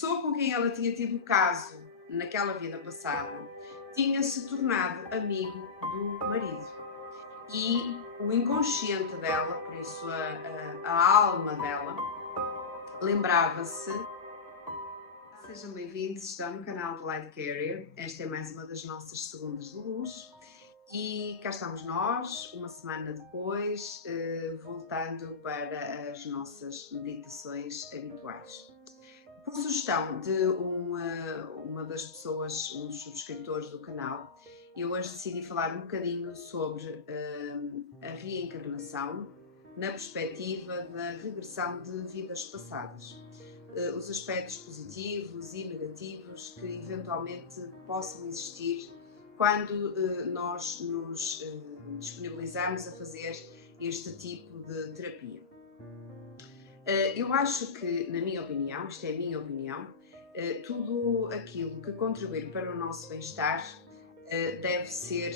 pessoa com quem ela tinha tido caso naquela vida passada tinha se tornado amigo do marido. E o inconsciente dela, por isso a alma dela, lembrava-se. Sejam bem-vindos, estão no canal de Light Carrier. Esta é mais uma das nossas segundas de luz. E cá estamos nós, uma semana depois, voltando para as nossas meditações habituais. Por sugestão de uma das pessoas, um dos subscritores do canal, eu hoje decidi falar um bocadinho sobre a reencarnação na perspectiva da regressão de vidas passadas. Os aspectos positivos e negativos que eventualmente possam existir quando nós nos disponibilizamos a fazer este tipo de terapia. Eu acho que, na minha opinião, isto é a minha opinião, tudo aquilo que contribuir para o nosso bem-estar deve ser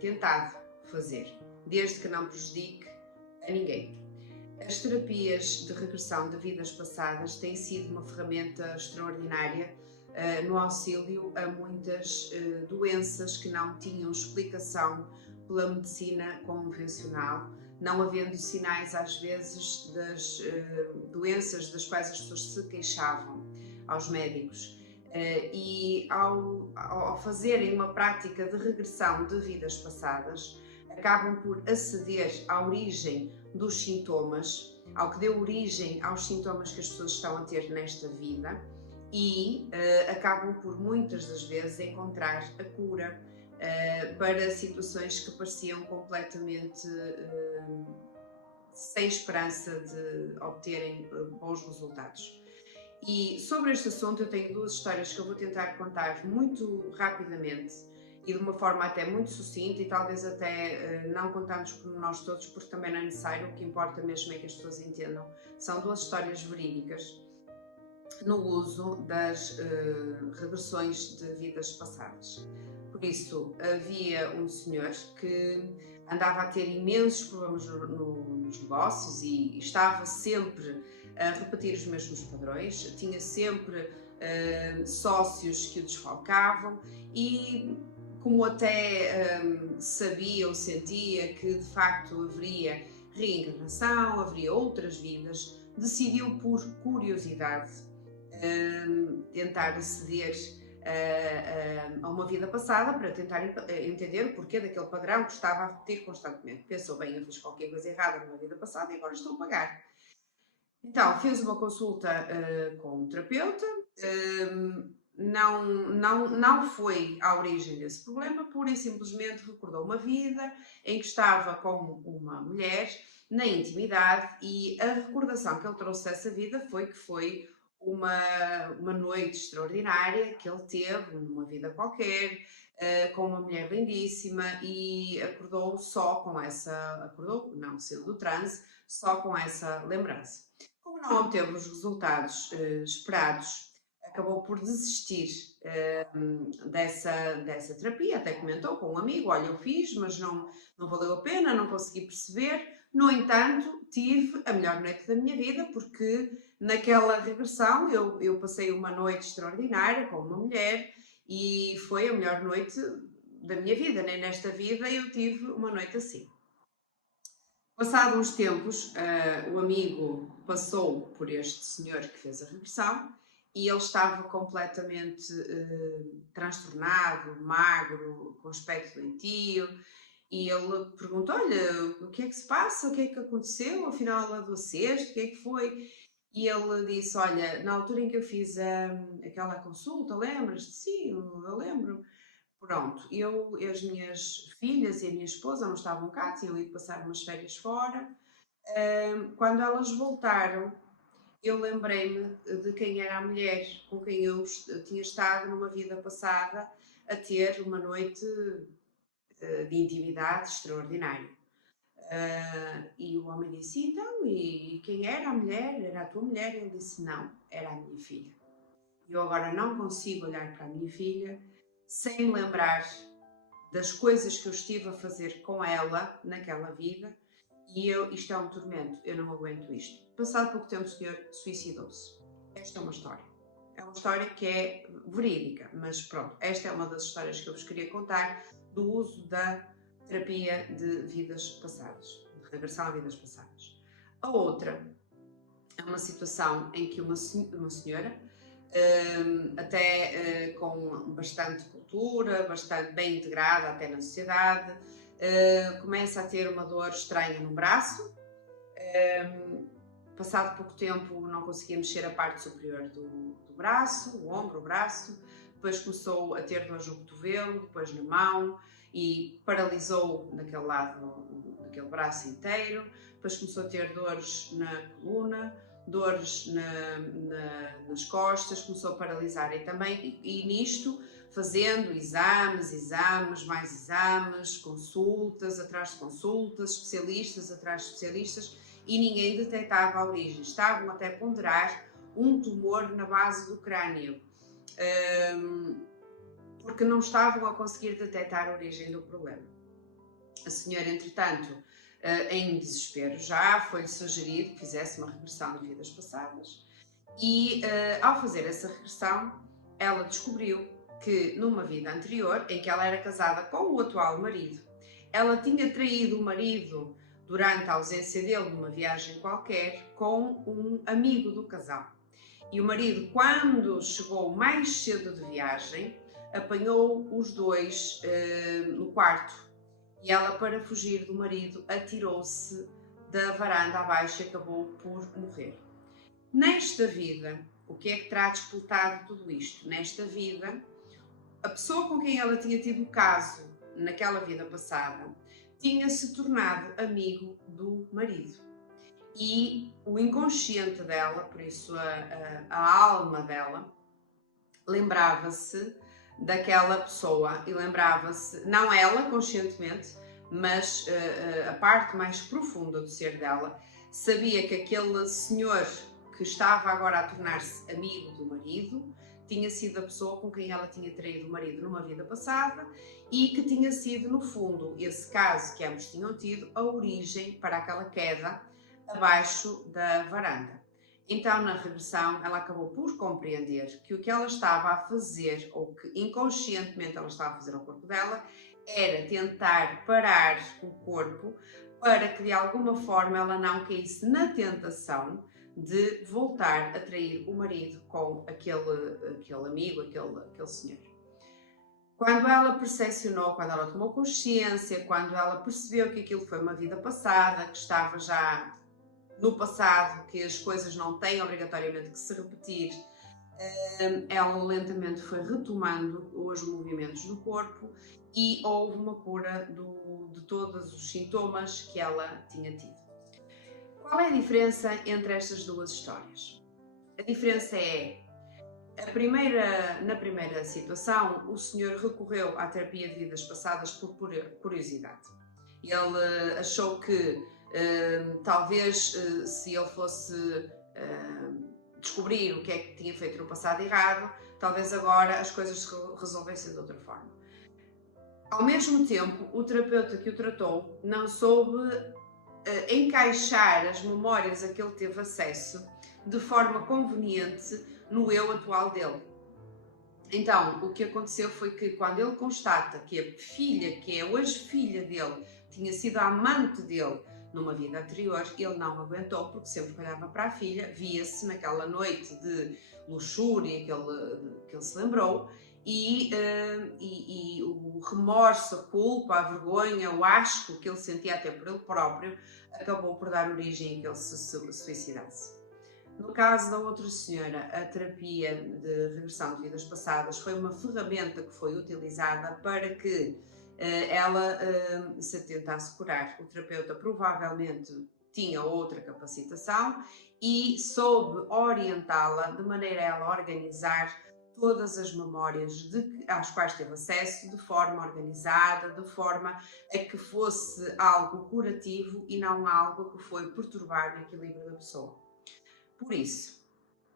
tentado fazer, desde que não prejudique a ninguém. As terapias de regressão de vidas passadas têm sido uma ferramenta extraordinária no auxílio a muitas doenças que não tinham explicação pela medicina convencional, não havendo sinais às vezes das doenças das quais as pessoas se queixavam aos médicos. E ao fazerem uma prática de regressão de vidas passadas, acabam por aceder à origem dos sintomas, ao que deu origem aos sintomas que as pessoas estão a ter nesta vida e acabam por muitas das vezes encontrar a cura para situações que pareciam completamente sem esperança de obterem bons resultados. E sobre este assunto eu tenho duas histórias que eu vou tentar contar muito rapidamente e de uma forma até muito sucinta e talvez até não contando os pormenores todos, porque também não é necessário, o que importa mesmo é que as pessoas entendam. São duas histórias verídicas no uso das regressões de vidas passadas. Por isso, havia um senhor que andava a ter imensos problemas nos negócios e estava sempre a repetir os mesmos padrões, tinha sempre sócios que o desfalcavam e, como até sabia ou sentia que de facto haveria reencarnação, haveria outras vidas, decidiu por curiosidade tentar aceder a uma vida passada para tentar entender o porquê daquele padrão que estava a repetir constantemente. Pensou, bem, eu fiz qualquer coisa errada numa vida passada e agora estou a pagar. Então, fez uma consulta com um terapeuta, não foi à origem desse problema, pura e simplesmente recordou uma vida em que estava com uma mulher na intimidade e a recordação que ele trouxe dessa vida foi que foi uma noite extraordinária que ele teve numa vida qualquer, com uma mulher lindíssima e acordou só com essa, acordou, não sendo do transe, só com essa lembrança. Como não obteve os resultados esperados, acabou por desistir dessa terapia, até comentou com um amigo, olha, eu fiz, mas não valeu a pena, não consegui perceber. No entanto, tive a melhor noite da minha vida, porque naquela regressão eu passei uma noite extraordinária com uma mulher e foi a melhor noite da minha vida, nem nesta vida eu tive uma noite assim. Passado uns tempos, o amigo passou por este senhor que fez a regressão e ele estava completamente transtornado, magro, com aspecto doentio, e ele perguntou, olha, o que é que se passa, o que é que aconteceu, afinal ela adoeceste, o que é que foi? E ele disse, olha, na altura em que eu fiz aquela consulta, lembras-te? Sim, eu lembro. Pronto, eu, as minhas filhas e a minha esposa não estavam cá, tinham ido passar umas férias fora. Quando elas voltaram, eu lembrei-me de quem era a mulher com quem eu tinha estado numa vida passada a ter uma noite de intimidade extraordinária. E o homem disse, então, e quem era a mulher? Era a tua mulher? Ele disse, não, era a minha filha. Eu agora não consigo olhar para a minha filha sem me lembrar das coisas que eu estive a fazer com ela naquela vida e isto é um tormento, eu não aguento isto. Passado pouco tempo o senhor suicidou-se. Esta é uma história. é uma história que é verídica, mas pronto, esta é uma das histórias que eu vos queria contar do uso da terapia de vidas passadas, de regressão a vidas passadas. A outra é uma situação em que uma senhora, até com bastante cultura, bastante bem integrada até na sociedade, começa a ter uma dor estranha no braço. Passado pouco tempo não conseguia mexer a parte superior do braço, o ombro, o braço, depois começou a ter dores no cotovelo, depois na mão e paralisou naquele lado, naquele braço inteiro, depois começou a ter dores na coluna, dores nas costas, começou a paralisar e também, e nisto fazendo exames, mais exames, consultas atrás de consultas, especialistas atrás de especialistas, e ninguém detectava a origem. Estavam até a ponderar um tumor na base do crânio, porque não estavam a conseguir detectar a origem do problema. A senhora, entretanto, em desespero já, foi-lhe sugerido que fizesse uma regressão de vidas passadas e, ao fazer essa regressão, ela descobriu que numa vida anterior, em que ela era casada com o atual marido, ela tinha traído o marido durante a ausência dele numa viagem qualquer com um amigo do casal. E o marido, quando chegou mais cedo de viagem, apanhou os dois no quarto. E ela, para fugir do marido, atirou-se da varanda abaixo e acabou por morrer. Nesta vida, o que é que terá disputado tudo isto? Nesta vida, a pessoa com quem ela tinha tido o caso naquela vida passada tinha se tornado amigo do marido. E o inconsciente dela, por isso a alma dela, lembrava-se daquela pessoa e lembrava-se, não ela conscientemente, mas a parte mais profunda do ser dela, sabia que aquele senhor que estava agora a tornar-se amigo do marido tinha sido a pessoa com quem ela tinha traído o marido numa vida passada e que tinha sido, no fundo, esse caso que ambos tinham tido, a origem para aquela queda abaixo da varanda. Então, na regressão, ela acabou por compreender que o que ela estava a fazer, ou que inconscientemente ela estava a fazer ao corpo dela, era tentar parar o corpo para que de alguma forma ela não caísse na tentação de voltar a trair o marido com aquele amigo, aquele senhor. Quando ela percepcionou, quando ela tomou consciência, quando ela percebeu que aquilo foi uma vida passada, que estava já no passado, que as coisas não têm obrigatoriamente que se repetir, ela lentamente foi retomando os movimentos do corpo e houve uma cura de todos os sintomas que ela tinha tido. Qual é a diferença entre estas duas histórias? A diferença é, na primeira situação, o senhor recorreu à terapia de vidas passadas por curiosidade. Ele achou que talvez se ele fosse descobrir o que é que tinha feito no passado errado, talvez agora as coisas se resolvessem de outra forma. Ao mesmo tempo, o terapeuta que o tratou não soube encaixar as memórias a que ele teve acesso de forma conveniente no eu atual dele. Então, o que aconteceu foi que quando ele constata que a filha, que é hoje filha dele, tinha sido a amante dele numa vida anterior, ele não aguentou, porque sempre que olhava para a filha, via-se naquela noite de luxúria que ele se lembrou, e o remorso, a culpa, a vergonha, o asco que ele sentia até por ele próprio, acabou por dar origem a que ele se suicidasse. No caso da outra senhora, a terapia de regressão de vidas passadas foi uma ferramenta que foi utilizada para que ela se tentasse curar. O terapeuta provavelmente tinha outra capacitação e soube orientá-la de maneira a ela organizar todas as memórias às quais teve acesso de forma organizada, de forma a que fosse algo curativo e não algo que foi perturbar o equilíbrio da pessoa. Por isso,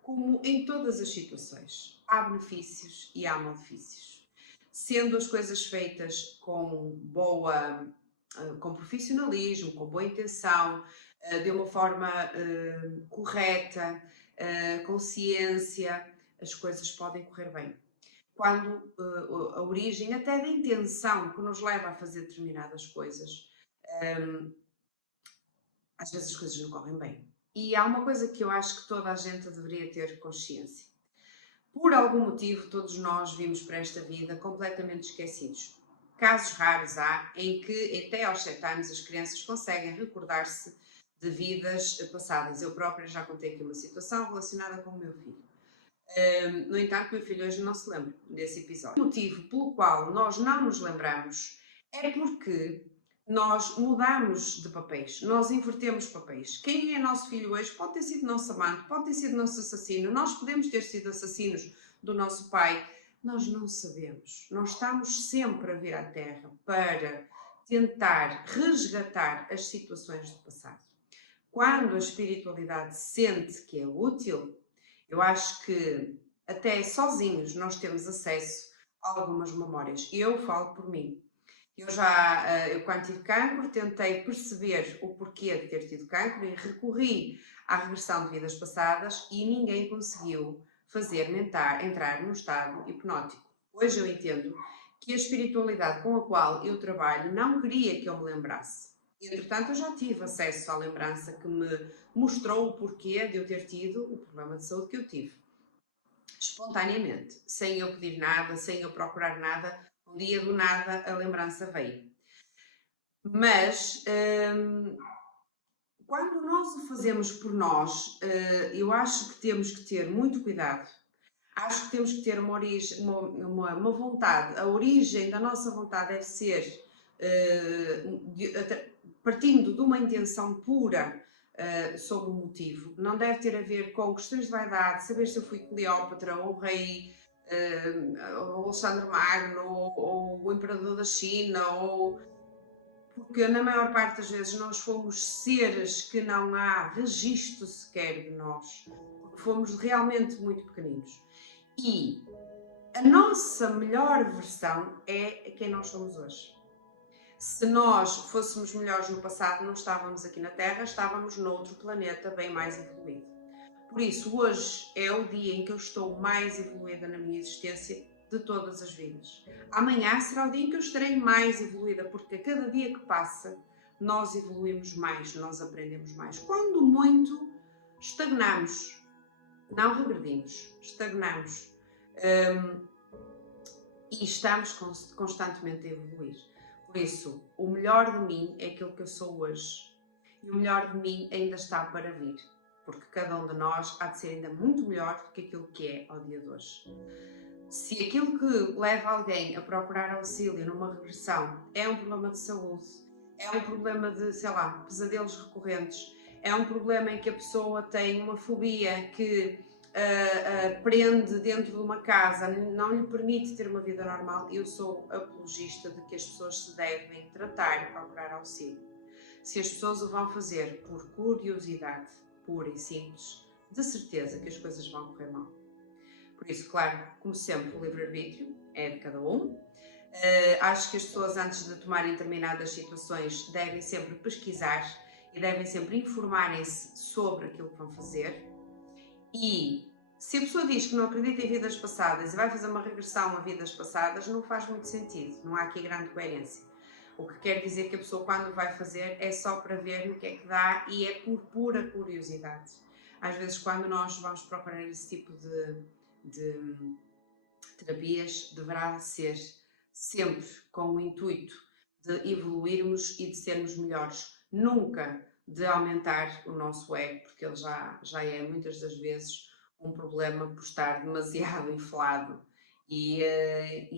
como em todas as situações, há benefícios e há malefícios. Sendo as coisas feitas com profissionalismo, com boa intenção, de uma forma correta, com ciência, as coisas podem correr bem. Quando a origem até da intenção que nos leva a fazer determinadas coisas, às vezes as coisas não correm bem. E há uma coisa que eu acho que toda a gente deveria ter consciência. Por algum motivo, todos nós vimos para esta vida completamente esquecidos. Casos raros há em que até aos 7 anos as crianças conseguem recordar-se de vidas passadas. Eu própria já contei aqui uma situação relacionada com o meu filho. No entanto, meu filho hoje não se lembra desse episódio. O motivo pelo qual nós não nos lembramos é porque nós mudamos de papéis, nós invertemos papéis. Quem é nosso filho hoje pode ter sido nosso amante, pode ter sido nosso assassino, nós podemos ter sido assassinos do nosso pai, nós não sabemos. Nós estamos sempre a vir à Terra para tentar resgatar as situações do passado. Quando a espiritualidade sente que é útil, eu acho que até sozinhos nós temos acesso a algumas memórias. Eu falo por mim. Eu quando tive cancro, tentei perceber o porquê de ter tido cancro e recorri à regressão de vidas passadas e ninguém conseguiu fazer-me entrar num estado hipnótico. Hoje eu entendo que a espiritualidade com a qual eu trabalho não queria que eu me lembrasse. Entretanto, eu já tive acesso à lembrança que me mostrou o porquê de eu ter tido o problema de saúde que eu tive. Espontaneamente, sem eu pedir nada, sem eu procurar nada, um dia do nada a lembrança veio. Mas quando nós o fazemos por nós, eu acho que temos que ter muito cuidado. Acho que temos que ter uma vontade. A origem da nossa vontade deve ser partindo de uma intenção pura sobre o motivo. Não deve ter a ver com questões de vaidade, saber se eu fui Cleópatra ou o rei ou Alexandre Magno ou o imperador da China, porque na maior parte das vezes nós fomos seres que não há registro sequer de nós, porque fomos realmente muito pequeninos. E a nossa melhor versão é quem nós somos hoje. Se nós fôssemos melhores no passado, não estávamos aqui na Terra, estávamos noutro planeta bem mais evoluído. Por isso, hoje é o dia em que eu estou mais evoluída na minha existência de todas as vidas. Amanhã será o dia em que eu estarei mais evoluída, porque a cada dia que passa, nós evoluímos mais, nós aprendemos mais. Quando muito, estagnamos, não regredimos, estagnamos. E estamos constantemente a evoluir. Por isso, o melhor de mim é aquilo que eu sou hoje. E o melhor de mim ainda está para vir. Porque cada um de nós há de ser ainda muito melhor do que aquilo que é ao dia de hoje. Se aquilo que leva alguém a procurar auxílio numa regressão é um problema de saúde, é um problema de, sei lá, pesadelos recorrentes, é um problema em que a pessoa tem uma fobia que prende dentro de uma casa, não lhe permite ter uma vida normal, eu sou apologista de que as pessoas se devem tratar e procurar auxílio. Se as pessoas o vão fazer por curiosidade pura e simples, de certeza que as coisas vão correr mal. Por isso, claro, como sempre, o livre-arbítrio é de cada um. Acho que as pessoas, antes de tomarem determinadas situações, devem sempre pesquisar e devem sempre informarem-se sobre aquilo que vão fazer. E se a pessoa diz que não acredita em vidas passadas e vai fazer uma regressão a vidas passadas, não faz muito sentido, não há aqui grande coerência. O que quer dizer que a pessoa, quando vai fazer, é só para ver no que é que dá e é por pura curiosidade. Às vezes, quando nós vamos procurar esse tipo de terapias, deverá ser sempre com o intuito de evoluirmos e de sermos melhores, nunca de aumentar o nosso ego, porque ele já é muitas das vezes um problema por estar demasiado inflado e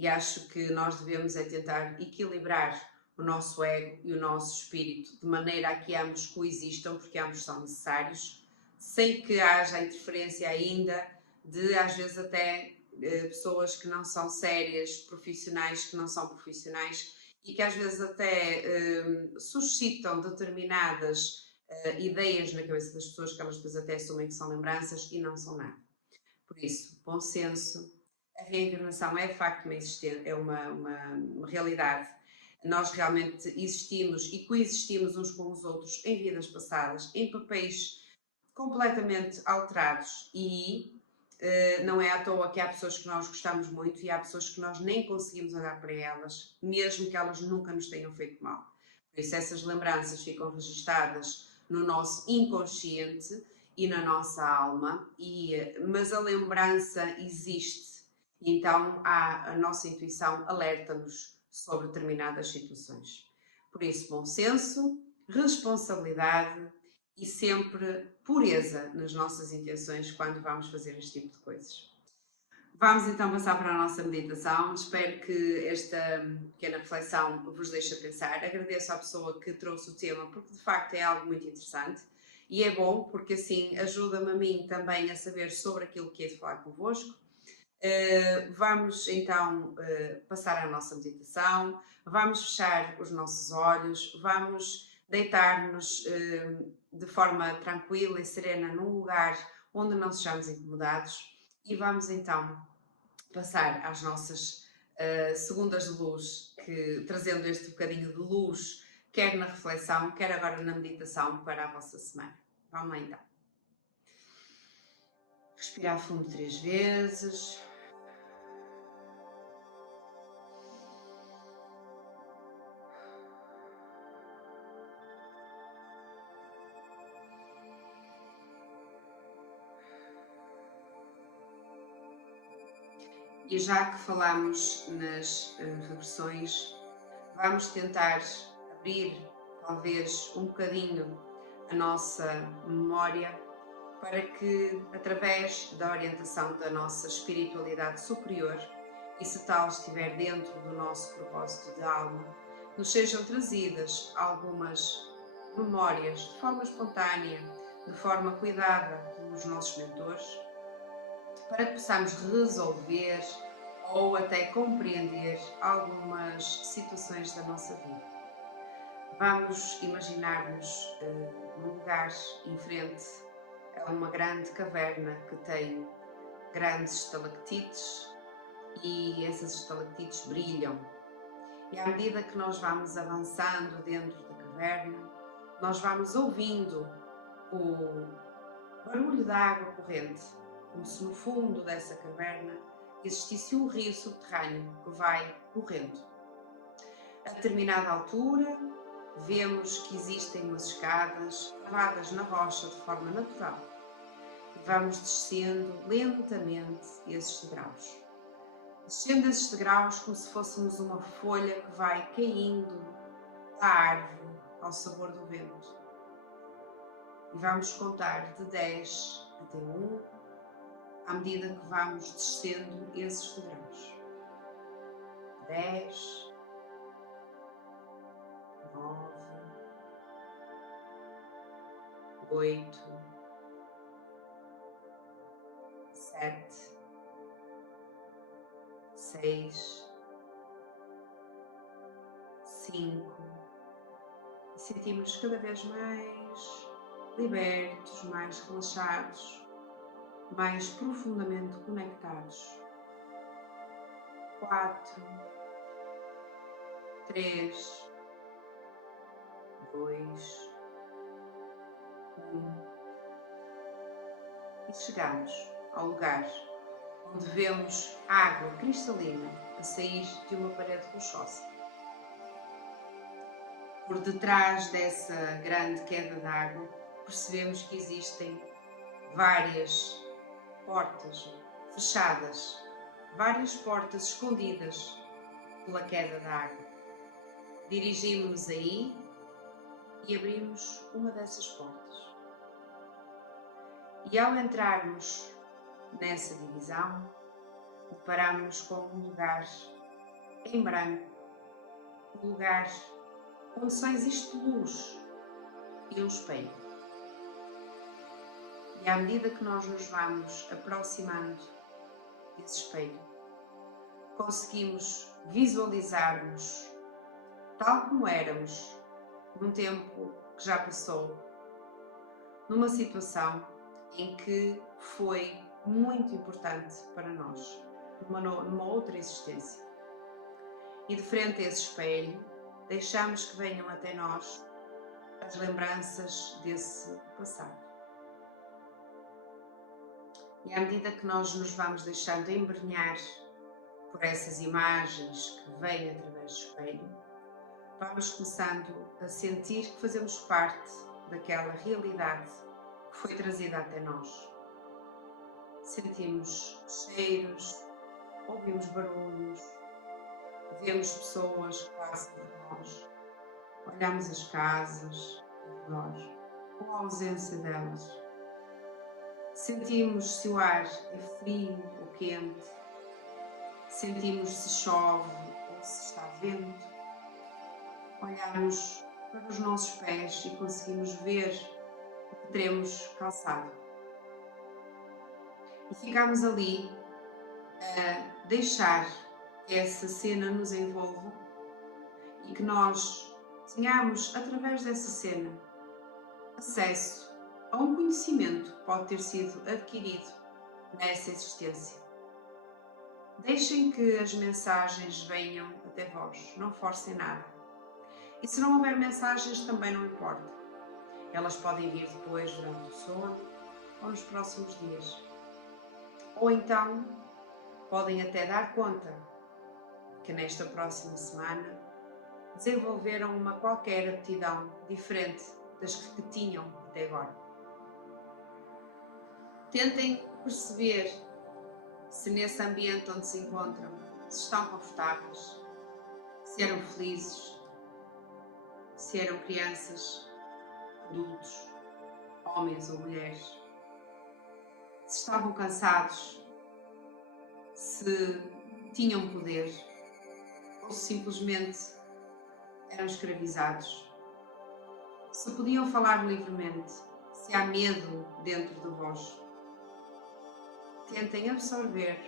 acho que nós devemos é tentar equilibrar o nosso ego e o nosso espírito de maneira a que ambos coexistam, porque ambos são necessários, sem que haja interferência ainda de, às vezes, até pessoas que não são sérias, profissionais que não são profissionais e que às vezes até suscitam determinadas ideias na cabeça das pessoas que elas depois até assumem que são lembranças e não são nada. Por isso, bom senso, a reencarnação é de facto uma realidade. Nós realmente existimos e coexistimos uns com os outros em vidas passadas, em papéis completamente alterados e Não é à toa que há pessoas que nós gostamos muito e há pessoas que nós nem conseguimos olhar para elas, mesmo que elas nunca nos tenham feito mal. Por isso, essas lembranças ficam registadas no nosso inconsciente e na nossa alma, mas a lembrança existe. Então, a nossa intuição alerta-nos sobre determinadas situações. Por isso, bom senso, responsabilidade e sempre pureza nas nossas intenções quando vamos fazer este tipo de coisas. Vamos então passar para a nossa meditação. Espero que esta pequena reflexão vos deixe a pensar. Agradeço à pessoa que trouxe o tema, porque de facto é algo muito interessante e é bom, porque assim ajuda-me a mim também a saber sobre aquilo que é de falar convosco. Vamos então passar à nossa meditação, vamos fechar os nossos olhos, vamos deitar-nos de forma tranquila e serena num lugar onde não sejamos incomodados e vamos então passar às nossas segundas de luz, trazendo este bocadinho de luz, quer na reflexão, quer agora na meditação para a vossa semana. Vamos lá então. Respirar fundo 3 vezes. E já que falamos nas regressões, vamos tentar abrir talvez um bocadinho a nossa memória para que, através da orientação da nossa espiritualidade superior, e se tal estiver dentro do nosso propósito de alma, nos sejam trazidas algumas memórias de forma espontânea, de forma cuidada pelos nossos mentores, para que possamos resolver ou até compreender algumas situações da nossa vida. Vamos imaginar-nos num lugar em frente a uma grande caverna que tem grandes estalactites e essas estalactites brilham. E à medida que nós vamos avançando dentro da caverna, nós vamos ouvindo o barulho da água corrente, como se no fundo dessa caverna existisse um rio subterrâneo que vai correndo. A determinada altura, vemos que existem umas escadas cavadas na rocha de forma natural e vamos descendo lentamente esses degraus. Descendo esses degraus como se fôssemos uma folha que vai caindo da árvore ao sabor do vento. E vamos contar de 10 até 1, à medida que vamos descendo esses degraus. 10, 9, 8, 7, 6, 5, e sentimos cada vez mais libertos, mais relaxados, mais profundamente conectados. 4, 3, 2, 1, e chegamos ao lugar onde vemos água cristalina a sair de uma parede rochosa. Por detrás dessa grande queda de água, percebemos que existem várias portas fechadas, várias portas escondidas pela queda da água. Dirigimos-nos aí e abrimos uma dessas portas. E ao entrarmos nessa divisão, deparamos com um lugar em branco, um lugar onde só existe luz e um espelho. E à medida que nós nos vamos aproximando desse espelho, conseguimos visualizar-nos tal como éramos num tempo que já passou, numa situação em que foi muito importante para nós, numa outra existência. E de frente a esse espelho, deixamos que venham até nós as lembranças desse passado. E à medida que nós nos vamos deixando embrenhar por essas imagens que vêm através do espelho, vamos começando a sentir que fazemos parte daquela realidade que foi trazida até nós. Sentimos cheiros, ouvimos barulhos, vemos pessoas quase por nós, olhamos as casas ao redor, ou a ausência delas. Sentimos se o ar é frio ou quente, sentimos se chove ou se está vento. Olhamos para os nossos pés e conseguimos ver o que teremos calçado. E ficamos ali a deixar que essa cena nos envolva e que nós tenhamos, através dessa cena, acesso a um conhecimento que pode ter sido adquirido nessa existência. Deixem que as mensagens venham até vós, não forcem nada. E se não houver mensagens, também não importa. Elas podem vir depois, durante o sono, ou nos próximos dias. Ou então, podem até dar conta que nesta próxima semana desenvolveram uma qualquer aptidão diferente das que tinham até agora. Tentem perceber se nesse ambiente onde se encontram, se estão confortáveis, se eram felizes, se eram crianças, adultos, homens ou mulheres, se estavam cansados, se tinham poder ou simplesmente eram escravizados, se podiam falar livremente, se há medo dentro de vós. Tentem absorver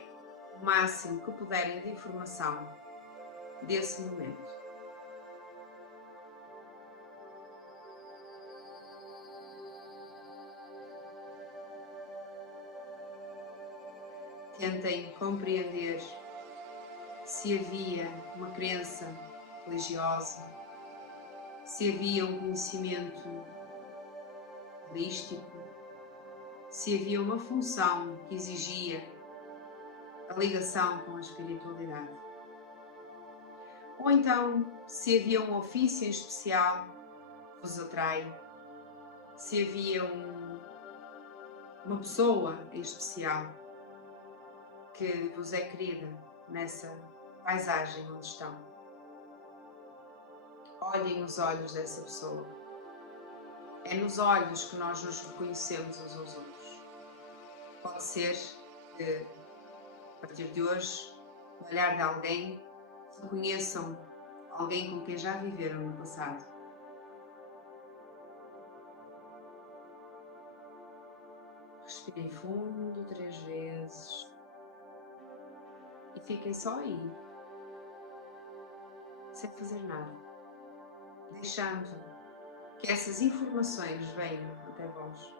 o máximo que puderem de informação desse momento. Tentem compreender se havia uma crença religiosa, se havia um conhecimento holístico, se havia uma função que exigia a ligação com a espiritualidade. Ou então, se havia um ofício em especial que vos atrai, se havia uma pessoa em especial que vos é querida nessa paisagem onde estão. Olhem os olhos dessa pessoa. É nos olhos que nós nos reconhecemos uns aos outros. Pode ser que, a partir de hoje, no olhar de alguém, reconheçam alguém com quem já viveram no passado. Respirem fundo 3 vezes e fiquem só aí, sem fazer nada, deixando que essas informações venham até vós.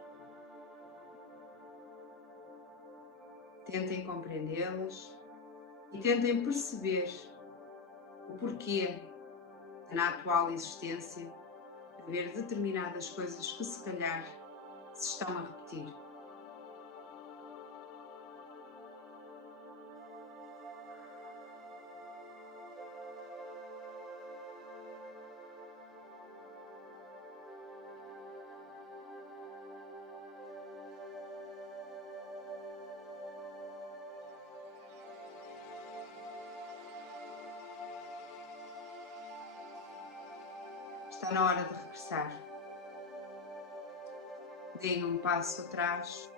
Tentem compreendê-las e tentem perceber o porquê na atual existência haver determinadas coisas que se calhar se estão a repetir. Está na hora de regressar. Deem um passo atrás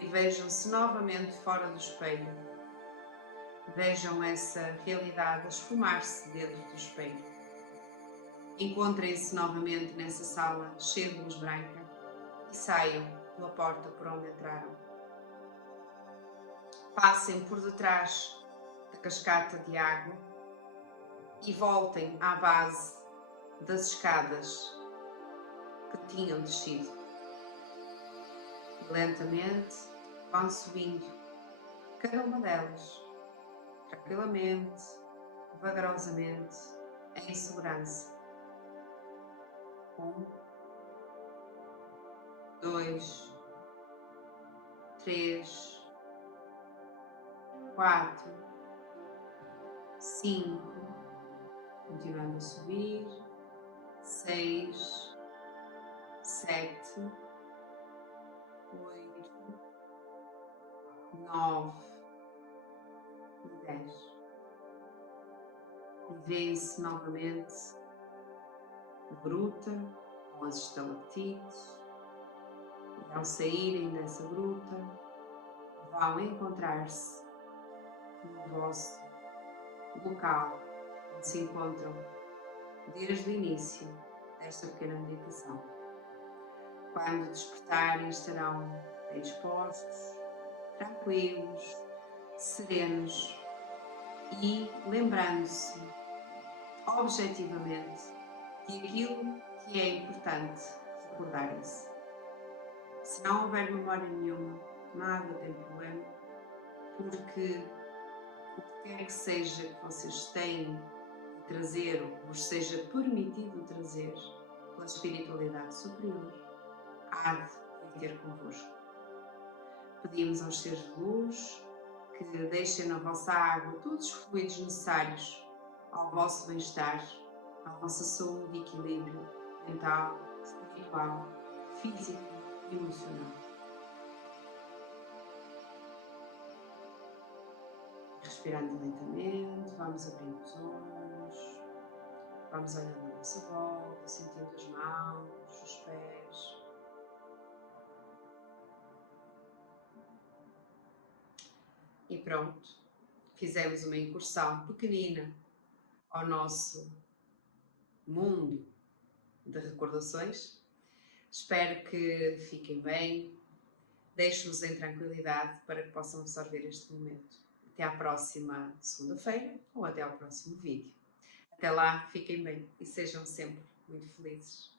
e vejam-se novamente fora do espelho. Vejam essa realidade a esfumar-se dentro do espelho. Encontrem-se novamente nessa sala cheia de luz branca e saiam pela porta por onde entraram. Passem por detrás da cascata de água e voltem à base das escadas que tinham descido. Lentamente vão subindo cada uma delas, tranquilamente, vagarosamente, em segurança. 1, 2, 3, 4, 5, continuando a subir, 6, 7, 8, 9 e 10. E vê-se novamente a gruta com as estalactites. E ao saírem dessa gruta, vão encontrar-se no vosso local onde se encontram desde o início desta pequena meditação. Quando despertarem, estarão bem dispostos, tranquilos, serenos e lembrando-se objetivamente de aquilo que é importante recordarem-se. Se não houver memória nenhuma, nada tem problema, porque o que quer que seja que vocês têm de trazer, ou que vos seja permitido trazer pela espiritualidade superior, há de vir ter convosco. Pedimos aos seres de luz que deixem na vossa água todos os fluidos necessários ao vosso bem-estar, à vossa saúde e equilíbrio mental, espiritual, físico e emocional. Respirando lentamente, vamos abrindo os olhos, vamos olhando à nossa volta, sentindo as mãos, os pés. E pronto, fizemos uma incursão pequenina ao nosso mundo de recordações. Espero que fiquem bem, deixo-vos em tranquilidade para que possam absorver este momento. Até à próxima segunda-feira ou até ao próximo vídeo. Até lá, fiquem bem e sejam sempre muito felizes.